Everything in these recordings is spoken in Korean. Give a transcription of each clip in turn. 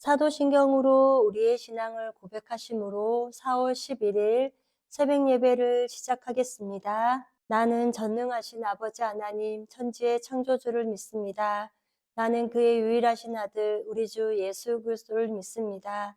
사도신경으로 우리의 신앙을 고백하심으로 4월 11일 새벽 예배를 시작하겠습니다. 나는 전능하신 아버지 하나님 천지의 창조주를 믿습니다. 나는 그의 유일하신 아들 우리 주 예수 그리스도를 믿습니다.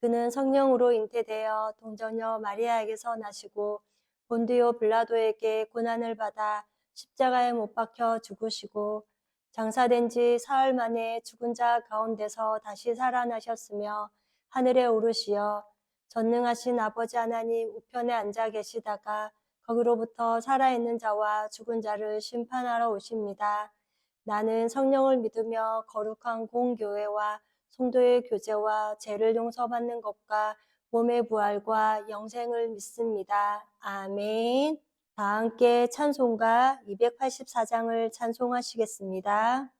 그는 성령으로 잉태되어 동정녀 마리아에게서 나시고 본디오 빌라도에게 고난을 받아 십자가에 못 박혀 죽으시고 장사된 지 사흘 만에 죽은 자 가운데서 다시 살아나셨으며 하늘에 오르시어 전능하신 아버지 하나님 우편에 앉아 계시다가 거기로부터 살아있는 자와 죽은 자를 심판하러 오십니다. 나는 성령을 믿으며 거룩한 공교회와 성도의 교제와 죄를 용서받는 것과 몸의 부활과 영생을 믿습니다. 아멘. 다 함께 찬송가 284장을 찬송하시겠습니다.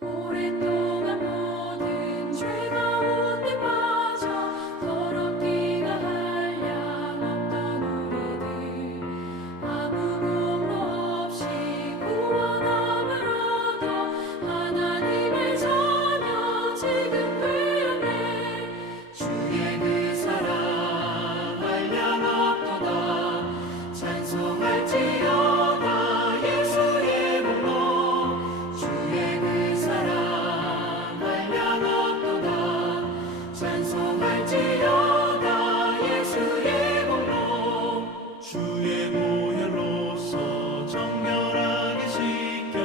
오랫동안 모든 죄 가운데 빠져 더럽기가 한량없던 우리들 아무 공로 없이 구원함을 얻어 하나님의 자녀 지급되었네. 주의 그 사랑 한량없도다. 찬송할지어다 예수의 공로. 주의 그 사랑 한량없도다. 찬송할지어다 예수의 공로. 주의 보혈로서 정결하게 씻겨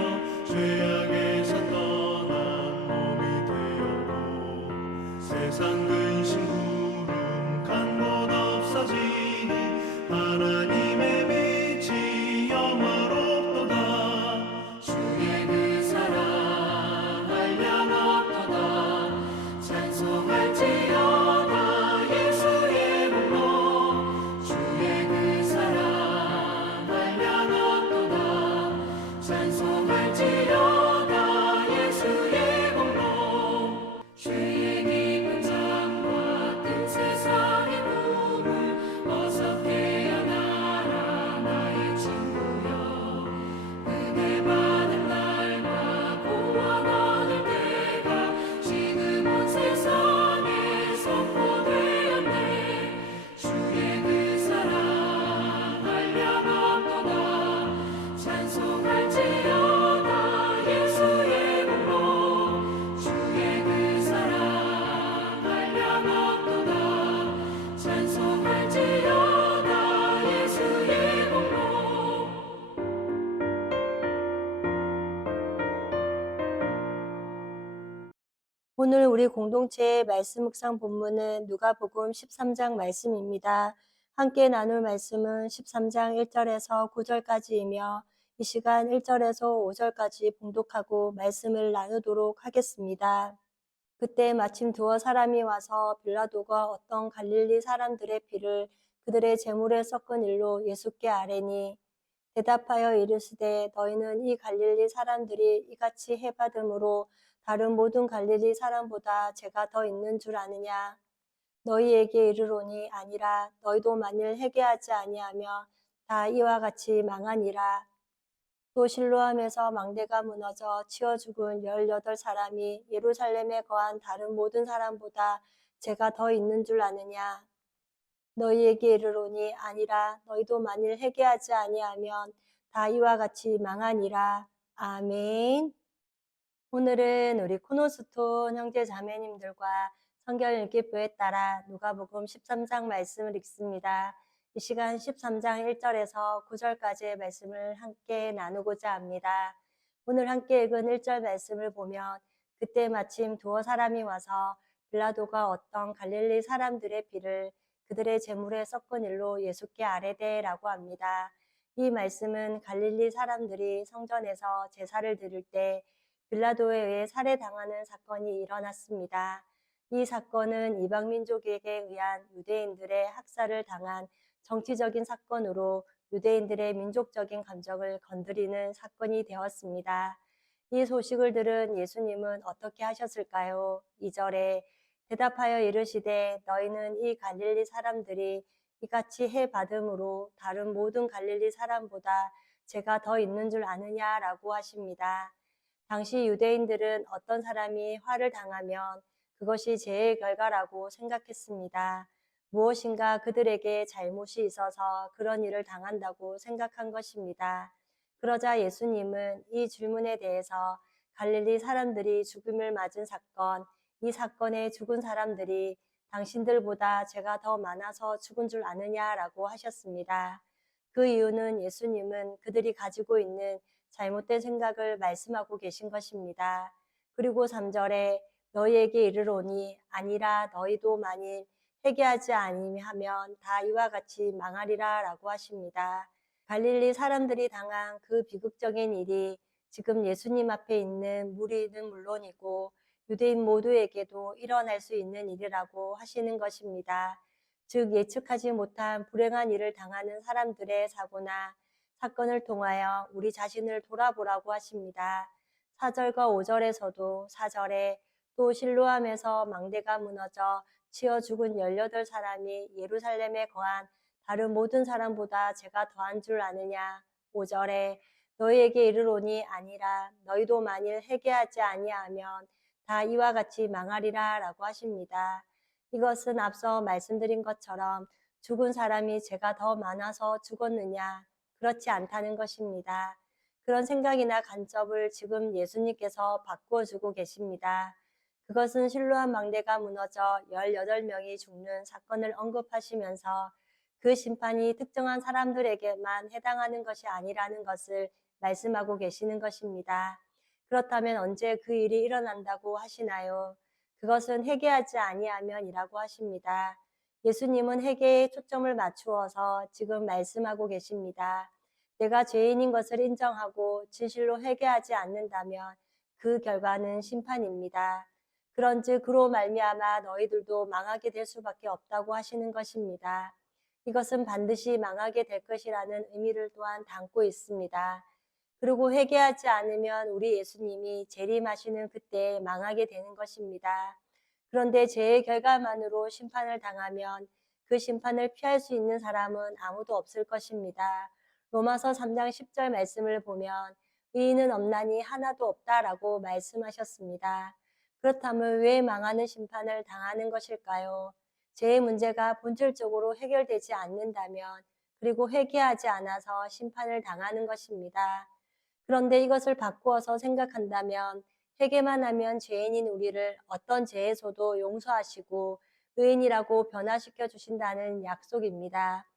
죄악에서 떠난 몸이 되었고 세상 근심 구름 간 곳 없어지니 하나님의 빛이 영화롭도다. 주의 그 사랑 한량없도다. 찬송할지어다 예수의 공로. 주의 그 사랑 한량없도다. 찬송할지어다 예수의 공로. 죄의 깊은 잠과 뜬 세상의 꿈을 어서 깨어나라 나의 친구여. 은혜 받은 날과 구원 얻을 때가 지금 온 세상에 선포되었네. 주의 그 사랑 한량없도다. 찬송할지어다 예수의 공로. 주의 그 사랑 한량없도다. 찬송할지어다 예수의 공로. 오늘 우리 공동체의 말씀 묵상 본문은 누가복음 13장 말씀입니다. 함께 나눌 말씀은 13장 1절에서 9절까지이며 이 시간 1절에서 5절까지 봉독하고 말씀을 나누도록 하겠습니다. 그때 마침 두어 사람이 와서 빌라도가 어떤 갈릴리 사람들의 피를 그들의 제물에 섞은 일로 예수께 아뢰니 대답하여 이르시되 너희는 이 갈릴리 사람들이 이같이 해받음으로 다른 모든 갈릴리 사람보다 죄가 더 있는 줄 아느냐. 너희에게 이르노니 아니라. 너희도 만일 회개하지 아니하며 다 이와 같이 망하니라. 또 실로암에서 망대가 무너져 치어 죽은 18사람이 예루살렘에 거한 다른 모든 사람보다 죄가 더 있는 줄 아느냐. 너희에게 이르노니 아니라. 너희도 만일 회개하지 아니하면 다 이와 같이 망하니라. 아멘. 오늘은 우리 코노스톤 형제 자매님들과 성경 읽기표에 따라 누가복음 13장 말씀을 읽습니다. 이 시간 13장 1절에서 9절까지의 말씀을 함께 나누고자 합니다. 오늘 함께 읽은 1절 말씀을 보면 그때 마침 두어 사람이 와서 빌라도가 어떤 갈릴리 사람들의 피를 그들의 제물에 섞은 일로 예수께 아뢰되라고 합니다. 이 말씀은 갈릴리 사람들이 성전에서 제사를 드릴 때 빌라도에 의해 살해당하는 사건이 일어났습니다. 이 사건은 이방 민족에게 의한 유대인들의 학살을 당한 정치적인 사건으로 유대인들의 민족적인 감정을 건드리는 사건이 되었습니다. 이 소식을 들은 예수님은 어떻게 하셨을까요? 2절에 대답하여 이르시되 너희는 이 갈릴리 사람들이 이같이 해 받음으로 다른 모든 갈릴리 사람보다 죄가 더 있는 줄 아느냐라고 하십니다. 당시 유대인들은 어떤 사람이 화를 당하면 그것이 죄의 결과라고 생각했습니다. 무엇인가 그들에게 잘못이 있어서 그런 일을 당한다고 생각한 것입니다. 그러자 예수님은 이 질문에 대해서 갈릴리 사람들이 죽음을 맞은 사건, 이 사건에 죽은 사람들이 당신들보다 죄가 더 많아서 죽은 줄 아느냐라고 하셨습니다. 그 이유는 예수님은 그들이 가지고 있는 잘못된 생각을 말씀하고 계신 것입니다. 그리고 3절에 너희에게 이르노니 아니라 너희도 만일 회개하지 아니하면 다 이와 같이 망하리라 라고 하십니다. 갈릴리 사람들이 당한 그 비극적인 일이 지금 예수님 앞에 있는 무리는 물론이고 유대인 모두에게도 일어날 수 있는 일이라고 하시는 것입니다. 즉 예측하지 못한 불행한 일을 당하는 사람들의 사고나 사건을 통하여 우리 자신을 돌아보라고 하십니다. 4절과 5절에서도 4절에 또 실로암에서 망대가 무너져 치어 죽은 18사람이 예루살렘에 거한 다른 모든 사람보다 죄가 더한 줄 아느냐. 5절에 너희에게 이르노니 아니라 너희도 만일 회개하지 아니하면 다 이와 같이 망하리라 라고 하십니다. 이것은 앞서 말씀드린 것처럼 죽은 사람이 죄가 더 많아서 죽었느냐? 그렇지 않다는 것입니다. 그런 생각이나 간첩을 지금 예수님께서 바꾸어 주고 계십니다. 그것은 실로암 망대가 무너져 18명이 죽는 사건을 언급하시면서 그 심판이 특정한 사람들에게만 해당하는 것이 아니라는 것을 말씀하고 계시는 것입니다. 그렇다면 언제 그 일이 일어난다고 하시나요? 그것은 회개하지 아니하면이라고 하십니다. 예수님은 회개에 초점을 맞추어서 지금 말씀하고 계십니다. 내가 죄인인 것을 인정하고 진실로 회개하지 않는다면 그 결과는 심판입니다. 그런즉 그로 말미암아 너희들도 망하게 될 수밖에 없다고 하시는 것입니다. 이것은 반드시 망하게 될 것이라는 의미를 또한 담고 있습니다. 그리고 회개하지 않으면 우리 예수님이 재림하시는 그때 망하게 되는 것입니다. 그런데 죄의 결과만으로 심판을 당하면 그 심판을 피할 수 있는 사람은 아무도 없을 것입니다. 로마서 3장 10절 말씀을 보면 의인은 없나니 하나도 없다라고 말씀하셨습니다. 그렇다면 왜 망하는 심판을 당하는 것일까요? 죄의 문제가 본질적으로 해결되지 않는다면 그리고 회개하지 않아서 심판을 당하는 것입니다. 그런데 이것을 바꾸어서 생각한다면 회개만 하면 죄인인 우리를 어떤 죄에서도 용서하시고 의인이라고 변화시켜 주신다는 약속입니다.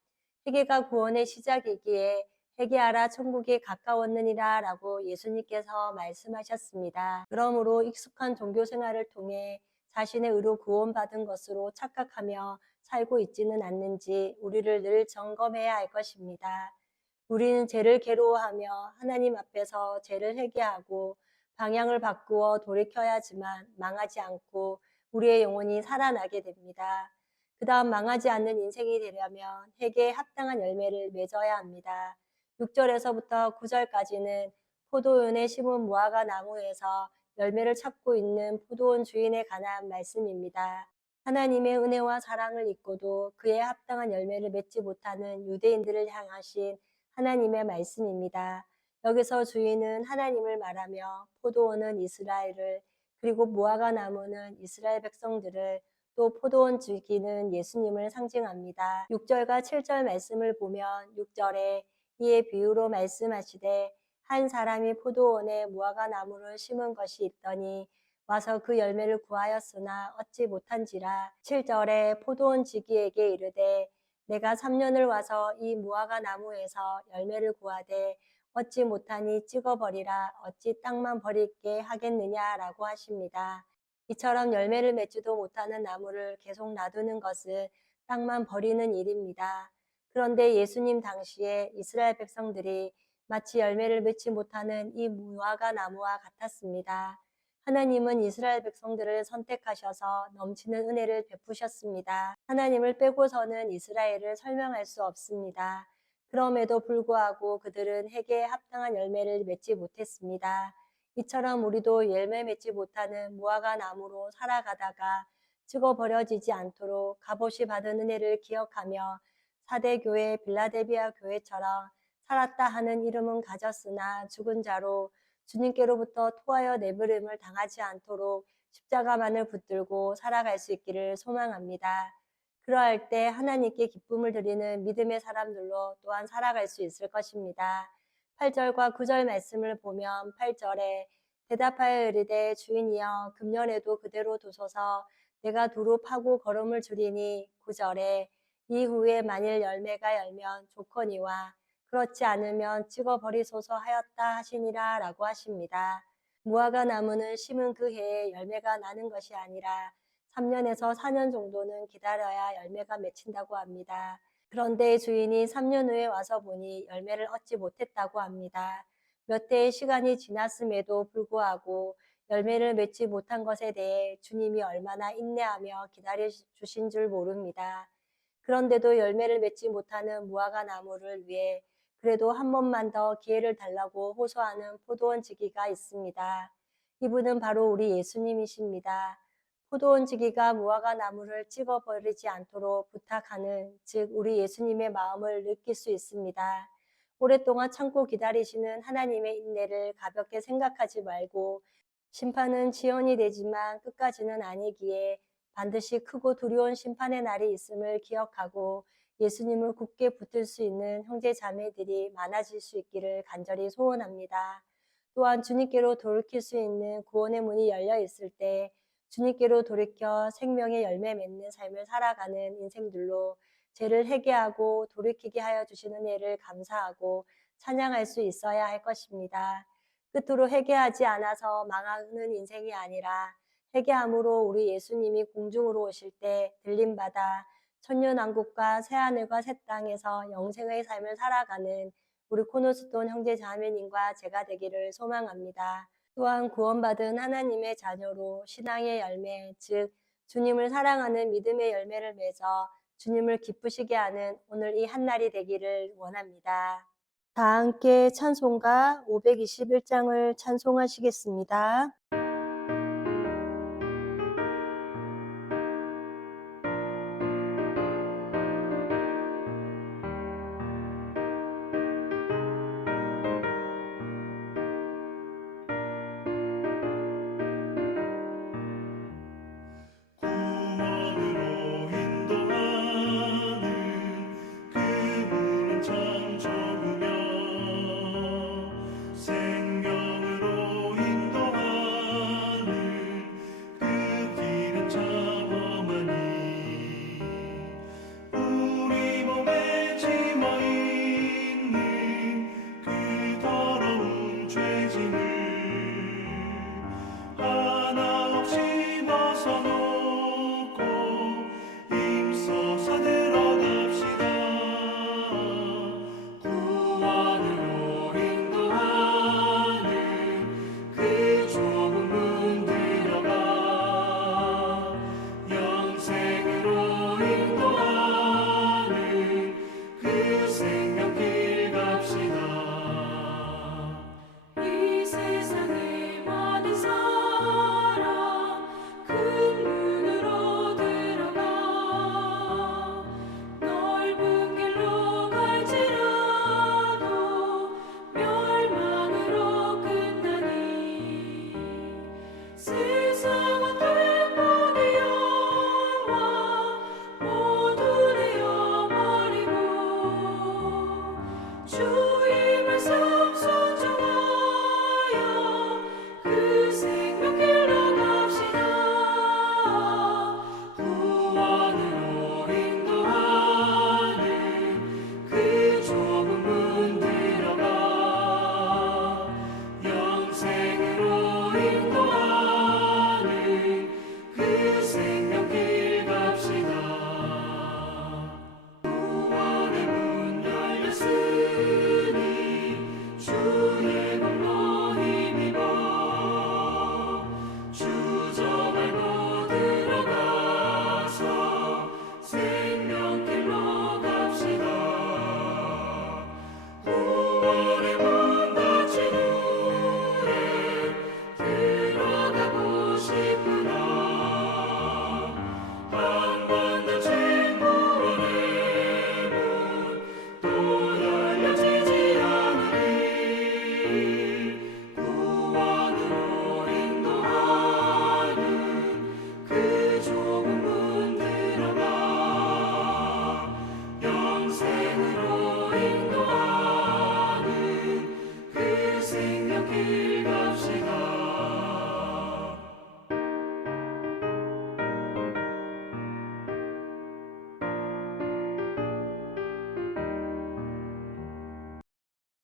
회개가 구원의 시작이기에 회개하라 천국이 가까웠느니라 라고 예수님께서 말씀하셨습니다. 그러므로 익숙한 종교 생활을 통해 자신의 의로 구원받은 것으로 착각하며 살고 있지는 않는지 우리를 늘 점검해야 할 것입니다. 우리는 죄를 괴로워하며 하나님 앞에서 죄를 회개하고 방향을 바꾸어 돌이켜야지만 망하지 않고 우리의 영혼이 살아나게 됩니다. 그 다음 망하지 않는 인생이 되려면 회개에 합당한 열매를 맺어야 합니다. 6절에서부터 9절까지는 포도원에 심은 무화과 나무에서 열매를 찾고 있는 포도원 주인에 관한 말씀입니다. 하나님의 은혜와 사랑을 잊고도 그에 합당한 열매를 맺지 못하는 유대인들을 향하신 하나님의 말씀입니다. 여기서 주인은 하나님을 말하며 포도원은 이스라엘을 그리고 무화과 나무는 이스라엘 백성들을 또 포도원 줄기는 예수님을 상징합니다. 6절과 7절 말씀을 보면 6절에 이에 비유로 말씀하시되 한 사람이 포도원에 무화과 나무를 심은 것이 있더니 와서 그 열매를 구하였으나 얻지 못한지라. 7절에 포도원 지기에게 이르되 내가 3년을 와서 이 무화과 나무에서 열매를 구하되 얻지 못하니 찍어버리라. 어찌 땅만 버리게 하겠느냐라고 하십니다. 이처럼 열매를 맺지도 못하는 나무를 계속 놔두는 것은 땅만 버리는 일입니다. 그런데 예수님 당시에 이스라엘 백성들이 마치 열매를 맺지 못하는 이 무화과 나무와 같았습니다. 하나님은 이스라엘 백성들을 선택하셔서 넘치는 은혜를 베푸셨습니다. 하나님을 빼고서는 이스라엘을 설명할 수 없습니다. 그럼에도 불구하고 그들은 회개에 합당한 열매를 맺지 못했습니다. 이처럼 우리도 열매 맺지 못하는 무화과 나무로 살아가다가 찍어 버려지지 않도록 값없이 받은 은혜를 기억하며 사대교회 빌라델비아 교회처럼 살았다 하는 이름은 가졌으나 죽은 자로 주님께로부터 토하여 내버림을 당하지 않도록 십자가만을 붙들고 살아갈 수 있기를 소망합니다. 그러할 때 하나님께 기쁨을 드리는 믿음의 사람들로 또한 살아갈 수 있을 것입니다. 8절과 9절 말씀을 보면 8절에 대답하여 이르되 주인이여 금년에도 그대로 두소서 내가 두루 파고 거름을 줄이니 9절에 이후에 만일 열매가 열면 좋거니와 그렇지 않으면 찍어 버리소서 하였다 하시니라 라고 하십니다. 무화과 나무는 심은 그 해에 열매가 나는 것이 아니라 3년에서 4년 정도는 기다려야 열매가 맺힌다고 합니다. 그런데 주인이 3년 후에 와서 보니 열매를 얻지 못했다고 합니다. 몇 해의 시간이 지났음에도 불구하고 열매를 맺지 못한 것에 대해 주님이 얼마나 인내하며 기다려 주신 줄 모릅니다. 그런데도 열매를 맺지 못하는 무화과 나무를 위해 그래도 한 번만 더 기회를 달라고 호소하는 포도원 지기가 있습니다. 이분은 바로 우리 예수님이십니다. 포도원 지기가 무화과 나무를 찍어버리지 않도록 부탁하는, 즉 우리 예수님의 마음을 느낄 수 있습니다. 오랫동안 참고 기다리시는 하나님의 인내를 가볍게 생각하지 말고 심판은 지연이 되지만 끝까지는 아니기에 반드시 크고 두려운 심판의 날이 있음을 기억하고 예수님을 굳게 붙들 수 있는 형제 자매들이 많아질 수 있기를 간절히 소원합니다. 또한 주님께로 돌이킬 수 있는 구원의 문이 열려 있을 때 주님께로 돌이켜 생명의 열매 맺는 삶을 살아가는 인생들로 죄를 회개하고 돌이키게 하여 주시는 은혜를 감사하고 찬양할 수 있어야 할 것입니다. 끝으로 회개하지 않아서 망하는 인생이 아니라 회개함으로 우리 예수님이 공중으로 오실 때 들림받아 천년왕국과 새하늘과 새 땅에서 영생의 삶을 살아가는 우리 코너스톤 형제 자매님과 제가 되기를 소망합니다. 또한 구원받은 하나님의 자녀로 신앙의 열매, 즉 주님을 사랑하는 믿음의 열매를 맺어 주님을 기쁘시게 하는 오늘 이 한날이 되기를 원합니다. 다 함께 찬송가 521장을 찬송하시겠습니다. 구원으로 인도하는 그분은 참 좋으며 생명으로 인도하는 그 길은 참 험하니 우리 몸에 짊어 있는 그 더러운 죄짐을 하나 없이 벗어놓고 힘써서 들어갑시다. 구원으로 인도하는 그 좁은 문 들어가 영생으로 인도하는 그 생명길 갑시다. 이 세상의 많은 사람 큰 문으로 들어가 넓은 길로 갈지라도 멸망으로 끝나니 세상은 행복의 영화 모두 내어버리고 주의 말씀 순종하여 그 생명길로 갑시다. 구원으로 인도하는 그 좁은 문 들어가 영생으로 인도하는 그 생명길 갑시다. 구원의 문 열렸으니 주의 공로 힘입어 주저 밟고 들어가서 생명길로 갑시다. 구원의 문 닫힌 후에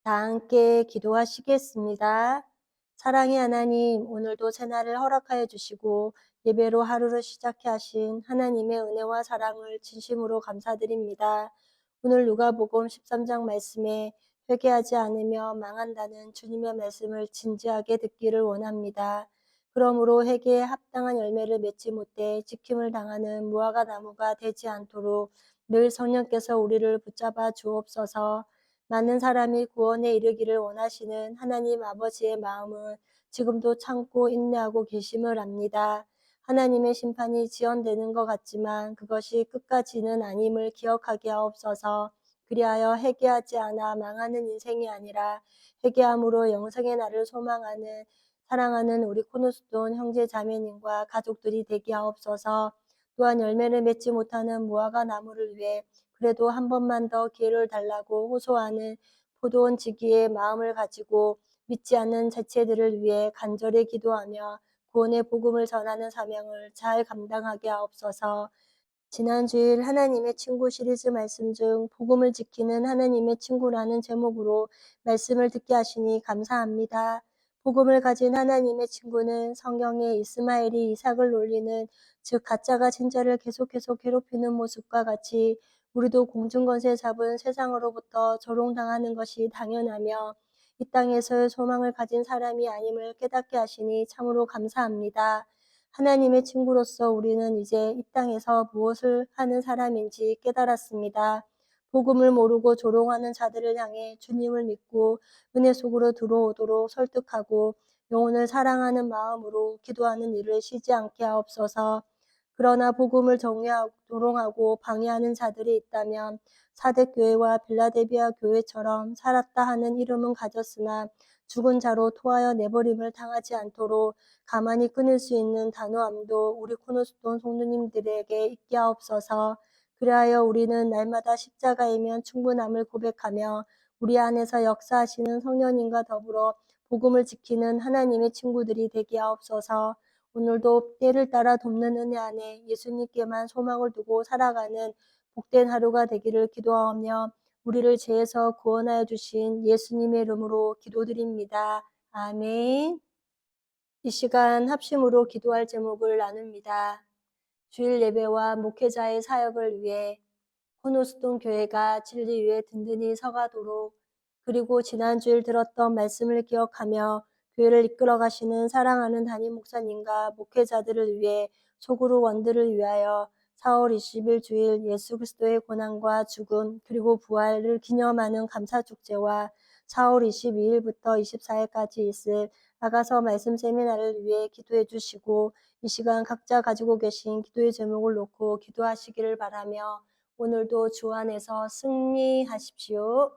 다 함께 기도하시겠습니다. 사랑의 하나님, 오늘도 새날을 허락하여 주시고 예배로 하루를 시작해 하신 하나님의 은혜와 사랑을 진심으로 감사드립니다. 오늘 누가복음 13장 말씀에 회개하지 않으며 망한다는 주님의 말씀을 진지하게 듣기를 원합니다. 그러므로 회개에 합당한 열매를 맺지 못해 지킴을 당하는 무화과 나무가 되지 않도록 늘 성령께서 우리를 붙잡아 주옵소서. 많은 사람이 구원에 이르기를 원하시는 하나님 아버지의 마음은 지금도 참고 인내하고 계심을 압니다. 하나님의 심판이 지연되는 것 같지만 그것이 끝까지는 아님을 기억하게 하옵소서. 그리하여 회개하지 않아 망하는 인생이 아니라 회개함으로 영생의 날을 소망하는 사랑하는 우리 코노스돈 형제 자매님과 가족들이 되게 하옵소서. 또한 열매를 맺지 못하는 무화과 나무를 위해 그래도 한 번만 더 기회를 달라고 호소하는 포도원 지기의 마음을 가지고 믿지 않는 자체들을 위해 간절히 기도하며 구원의 복음을 전하는 사명을 잘 감당하게 하옵소서. 지난 주일 하나님의 친구 시리즈 말씀 중 복음을 지키는 하나님의 친구라는 제목으로 말씀을 듣게 하시니 감사합니다. 복음을 가진 하나님의 친구는 성경에 이스마엘이 이삭을 놀리는 즉 가짜가 진짜를 계속해서 괴롭히는 모습과 같이 우리도 공중권세 잡은 세상으로부터 조롱당하는 것이 당연하며 이 땅에서의 소망을 가진 사람이 아님을 깨닫게 하시니 참으로 감사합니다. 하나님의 친구로서 우리는 이제 이 땅에서 무엇을 하는 사람인지 깨달았습니다. 복음을 모르고 조롱하는 자들을 향해 주님을 믿고 은혜 속으로 들어오도록 설득하고 영혼을 사랑하는 마음으로 기도하는 일을 쉬지 않게 하옵소서. 그러나 복음을 조롱하고 방해하는 자들이 있다면 사대교회와 빌라델비아 교회처럼 살았다 하는 이름은 가졌으나 죽은 자로 토하여 내버림을 당하지 않도록 가만히 끊을 수 있는 단호함도 우리 코너스톤 성도님들에게 있게 하옵소서. 그리하여 우리는 날마다 십자가이면 충분함을 고백하며 우리 안에서 역사하시는 성령님과 더불어 복음을 지키는 하나님의 친구들이 되게 하옵소서. 오늘도 때를 따라 돕는 은혜 안에 예수님께만 소망을 두고 살아가는 복된 하루가 되기를 기도하며 우리를 죄에서 구원하여 주신 예수님의 이름으로 기도드립니다. 아멘. 이 시간 합심으로 기도할 제목을 나눕니다. 주일 예배와 목회자의 사역을 위해 코노스톤 교회가 진리 위에 든든히 서가도록 그리고 지난 주일 들었던 말씀을 기억하며 교회를 이끌어 가시는 사랑하는 담임 목사님과 목회자들을 위해 소그룹 원들을 위하여 4월 20일 주일 예수 그리스도의 고난과 죽음 그리고 부활을 기념하는 감사축제와 4월 22일부터 24일까지 있을 아가서 말씀 세미나를 위해 기도해 주시고 이 시간 각자 가지고 계신 기도의 제목을 놓고 기도하시기를 바라며 오늘도 주 안에서 승리하십시오.